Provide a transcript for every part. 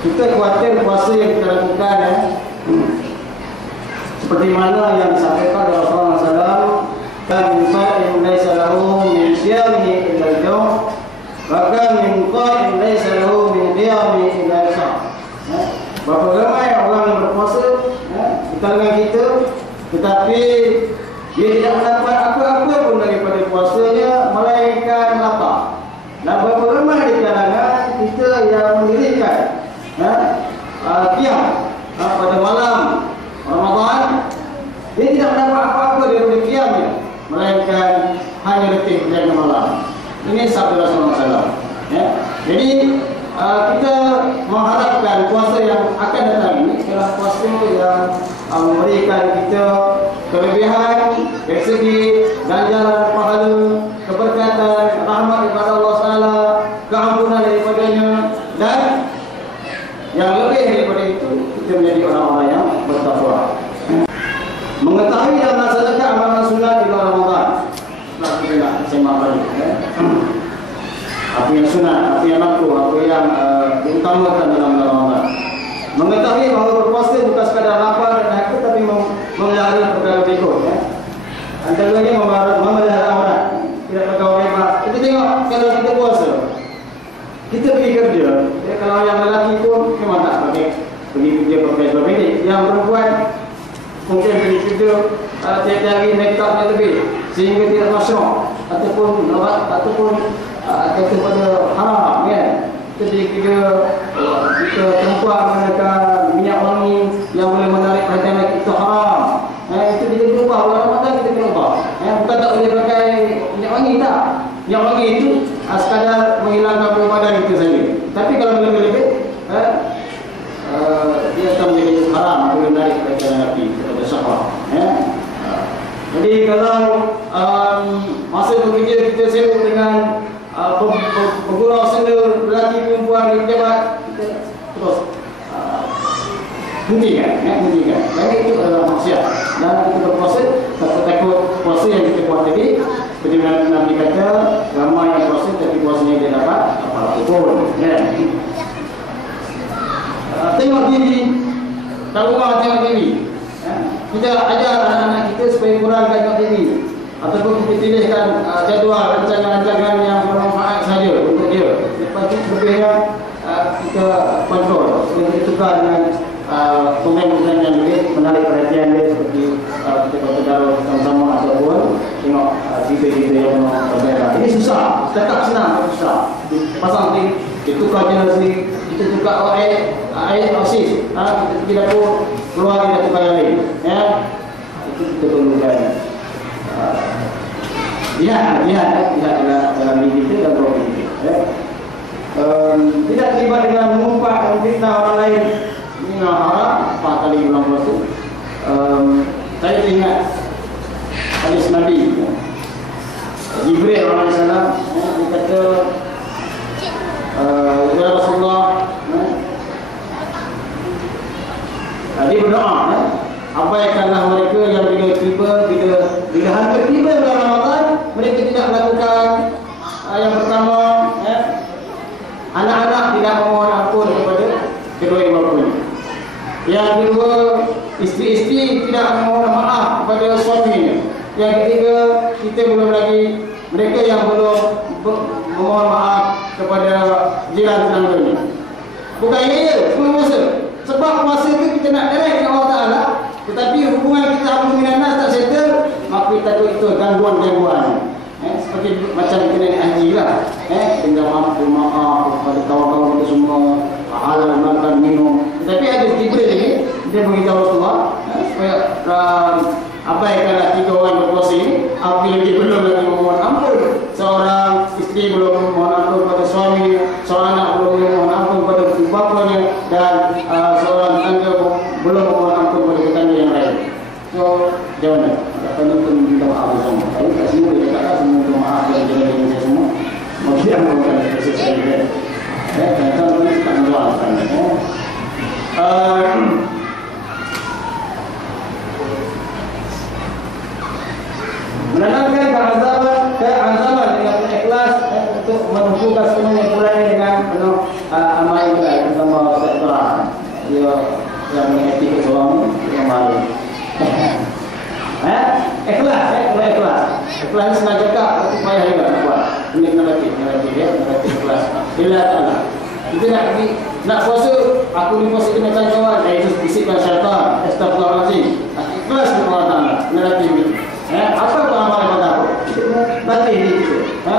kita khawatir puasa yang kita lakukan seperti mana yang disampaikan oleh Rasulullah SAW, kan min laisa lahu min siyamihi illa al-jawm, bahkan min qa'in laisa lahu min qiyamihi illa al-sah. Berapa ramai orang yang berpuasa di kalangan kita, tetapi dia tidak mendapat apa-apa pun daripada puasanya melainkan lapar. Dan berapa ramai di kalangan kita yang mendirikan qiyam pada malam Ramadan, dia tidak mendapat apa-apa daripada qiyamnya melainkan hanya letih menjaga malam. Ini sabda Rasulullah SAW. Jadi kita mengharapkan puasa yang akan datang ini adalah puasa yang memberikan kita kelebihan dari segi ganjaran pahala, keberkatan, rahmat daripada Allah Taala, keampunan daripadanya, dan yang lebih daripada itu kita menjadi orang-orang yang bertakwa. Mengetahui dan melaksanakan amalan sunat di bulan Ramadan. Setelah kita nak semak balik, apa yang sunat, apa yang makruh, apa yang diutamakan dalam bulan Ramadan. Mengetahui bahawa berpuasa bukan sekadar lapar dan haus, tapi memelihara perkara berikut. Antara lain memelihara aurat, tidak bergaul bebas. Kita tengok kalau kita puasa, kita pergi kerja. Kalau yang lelaki pun memang tak pergi kerja pakai sebagainya. Yang perempuan mungkin pergi kerja tiap hari make upnya lebih sehingga tidak masuk ataupun kepada haram, kan? Ketika kita perempuan menggunakan minyak wangi yang boleh menarik perhatian lelaki, itu haram. Itu kita berubah. Bulan Ramadan kita kena ubah. Bukan tak boleh pakai minyak wangi, tak. Minyak wangi itu sekadar menghilangkan bau badan itu saja. Tapi kalau lebih-lebih, dia akan menjadi haram, boleh menarik perhatian lelaki kepada syahwat. Jadi kalau masa bekerja kita sibuk dengan bergurau senda lelaki perempuan di pejabat, kita terus hentikan. Dan itu adalah maksiat. Dan kita berpuasa takut puasa yang kita buat tadi, seperti Nabi kata, ramai yang puasa tapi puasanya dia dapat apa pun. Tengok TV, kat rumah tengok TV. Kita ajar anak-anak kita supaya kurangkan tengok TV, ataupun kita pilihkan jadual rancangan-rancangan yang bermanfaat saja untuk dia. Lepas itu lebihnya kita kontrol, kita tukar dengan program-program yang lebih menarik perhatian dia, seperti kita bergaul sama-sama ataupun tengok TV-TV yang berbeza. Ini susah, tetap senang, susah. Pasang TV, ditukar channel sini, kita tukar ayat OSIS, kita tidak pun keluar kita tukar yang lain. Itu kita perlukan. Lihat dalam diri kita dan roh kita. Tidak terlibat dengan mengumpat dan fitnah orang lain. Ini haram. 4 kali ulang puasa. Saya ingat hadis Nabi Jibril alaihissalam, dia kata, ya Rasulullah, dia berdoa, abaikanlah mereka yang bila hampir tiba bulan Ramadan, mereka tidak melakukan yang pertama, anak-anak tidak memohon ampun kepada kedua ibu bapa. Yang kedua, isteri-isteri tidak memohon maaf kepada suaminya. Yang ketiga, kita belum lagi mereka yang belum memohon maaf kepada jiran tetangganya. Bukan ia, semua puasa. Sebab puasa itu kita nak direct dengan Allah Ta'ala, tetapi hubungan kita dengan nas tak settle, maka kita itu gangguan-gangguan. Seperti macam kita naik haji lah. Tinggal maaf kepada kawan-kawan kita semua, halal makan minum. Tetapi hadis Jibril ini, dia beritahu Rasulullah supaya abaikanlah 3 orang berpuasa ini. Apabila dia belum lagi memohon ampun, seorang isteri belum memohon ampun kepada suami, seorang anak belum memohon ampun kepada bapanya, dan seorang tetangga belum memohon ampun kepada tetangga yang lain. So, jangan penuntut minta maaf bersama. Kalau tak semua dia kata semua minta maaf dan jaga-jaga saya semua. Mungkin aku akan selesai juga. Kadang-kadang pun tak mendoakan. Menanamkan keazaman dengan ikhlas untuk menunjukkan semuanya bulan dengan yang mengetik suami yang malu. Ikhlas, ikhlas. Ikhlas sengaja kak, supaya juga buat. Ini negatif ya, negatif ikhlas. Bila Allah. Kita nak puasa, aku ni puasa dengan kawan, itu bisikkan syaitan. Astagfirullahaladzim. Ikhlas kepada Allah Taala. Negatif ni. Apa amalan pada aku? Batin ni kita.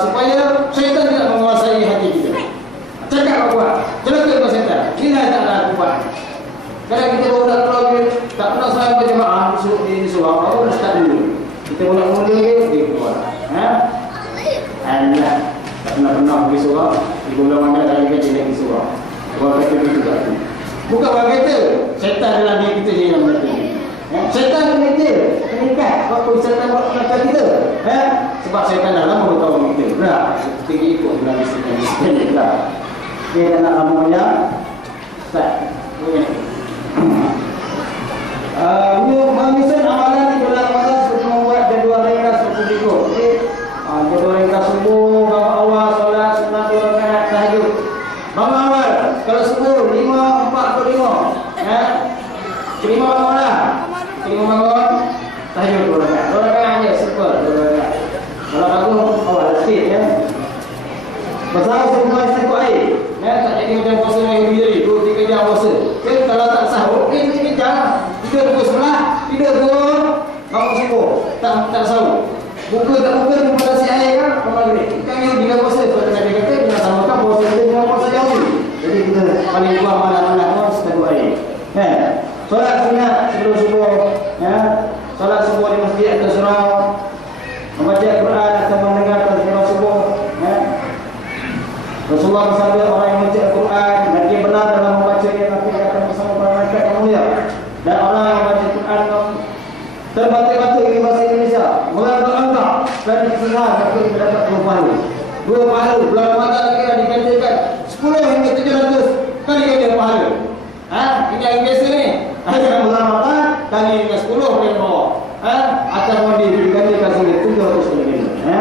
Supaya syaitan tidak menguasai hati kita. Cakap apa? Celaka kepada syaitan. Inilah tak ada aku buat. Kadang kita baru nak keluar, tak pernah selain berjemaah di surau, baru dah start dulu. Kita mula dia keluar. Allah, tak pernah pergi surau, di bulan mana kali kerja di surau. Buat kata begitu tak tu. Bukan buat kata, syaitan adalah dia kita je yang berkata. Syaitan kena kita, ikat. Apa syaitan buat kata kita? Sebab syaitan dah lama bertahu kita. Nah, seperti ikut dalam istilah lah. Dia nak namanya Ustaz. Menyusun amalan di bulan Ramadan seperti membuat jadual ringkas seperti berikut. Jadual ringkas subuh, bangun awal, solat, sunat 2 rakaat, tahajud. Bangun awal, kalau subuh 5:45, terima bangun lah. Terima bangun, tahajud 2 rakaat. 2 rakaat je, simple 2 rakaat. Kalau bangun awal sikit ya. Pasal semua cukup air. Tak jadi macam puasa yang diri 2-3 jam puasa. Kalau tak sahur, ini jangan. Tidur pukul 11, tidur pukul bangun subuh. Tak sahur. Buka tak buka dengan pada si air kan? Kembali. Kita yang bila puasa, sebab Nabi kata kita samakan puasa kita dengan puasa jauh. Jadi kita paling kurang mana-mana pun setelah air. Solat sunat sebelum subuh. Solat subuh di masjid atau surau. Membaca Al-Quran atau mendengarkan surau subuh. Rasulullah bersabda, orang yang membaca Al-Quran dan dia benar dalam membacanya, nanti dia akan bersama para malaikat yang mulia. Dan orang yang membaca Al-Quran terbatik-batik di bahasa Indonesia, melangkah-langkah dan disenang, tapi dia dapat 2 pahala. 2 pahala. Bulan Ramadan kira digandakan 10 hingga 700 kali ganda pahala. Ini yang biasa ni. Dalam bulan Ramadan kali dengan 10 dari bawah. Atas mandi digandakan sehingga 700 kali ganda.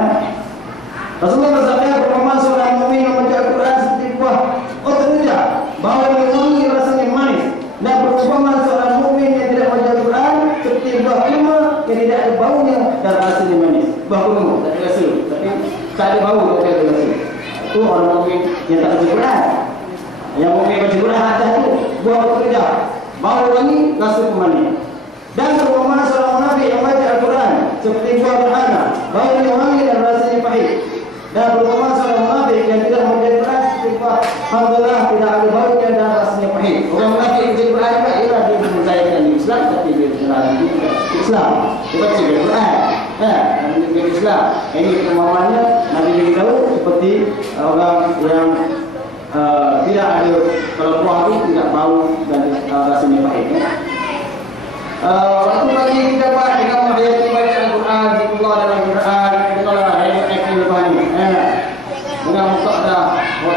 Rasulullah bersabda, berpaman seorang mukmin membaca Al-Quran seperti buah otak bahawa wangi rasanya manis. Dan berpaman seorang mukmin yang tidak membaca Al-Quran seperti buah kurma yang tidak ada baunya dan rasanya manis. Buah kurma tak ada rasa, tapi tak ada bau, tak ada rasa. Itu orang mukmin yang tak baca Al-Quran. Yang mukmin baca Al-Quran atas itu buah otak bau wangi, rasa pemanis. Dan berpaman seorang munafik yang baca Al-Quran seperti buah beranak, baunya wangi dan rasanya pahit. Dan berpaman seorang munafik yang tidak membaca Al-Quran seperti alhamdulillah tidak ada baunya dan rasanya pahit. Orang munafik yang baca Al-Quran juga ialah dia mempercayakan di Islam, tapi dia tidak di Islam. Dia baca Al-Quran, di Islam. Ini pemahamannya Nabi beritahu seperti orang yang tidak ada, kalau buah itu tidak bau dan rasanya pahit. Waktu pagi kita buat dengan menghayati baca Al-Quran, zikrullah dalam Al-Quran, kita lah aktif lepas ni. Dengan buka dah apa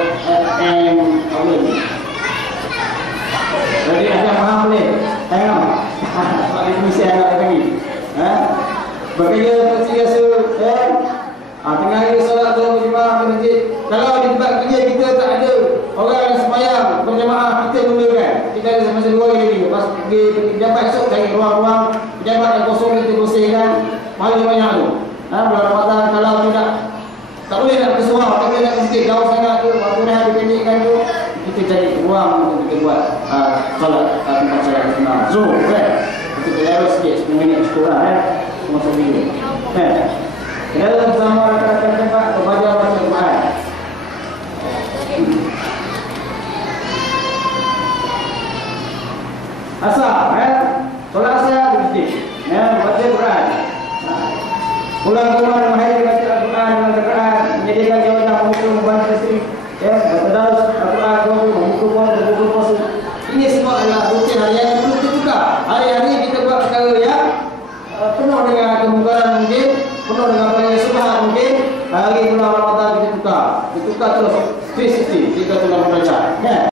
ni. Jadi ada faham boleh? Tengok. Sebab dia mesti anak lagi. Bekerja seperti biasa. Tengah hari solat tu berjemaah di masjid. Kalau di tempat kerja kita tak ada orang yang sembahyang berjemaah, kita mulakan. Kita ada semasa 2 hari lagi. Lepas pergi pejabat esok cari ruang-ruang pejabat yang kosong kita bersihkan. Paling banyak tu. Bulan Ramadan kalau tidak tak boleh nak pergi surau, tak boleh nak pergi masjid jauh sangat tu, waktu dah dipendekkan tu, kita cari ruang untuk kita buat solat tempat solat kenal. Zuhur kan. Kita terlalu sikit 10 minit cukup lah masuk video. Kita bersama rakan-rakan tempat belajar baca Al-Quran. Asal, solat asal di masjid, baca Al-Quran. Pulang rumah dalam hari baca Al-Quran dengan Al-Quran, menyediakan jawatan memukul membantu isteri, bertadarus Al-Quran, memukul puasa. Ini semua adalah rutin harian yang perlu kita tukar. Hari-hari kita buat perkara yang penuh dengan kemungkaran mungkin, penuh dengan perkara subhan mungkin. Hari bulan Ramadan kita tukar terus 360, 360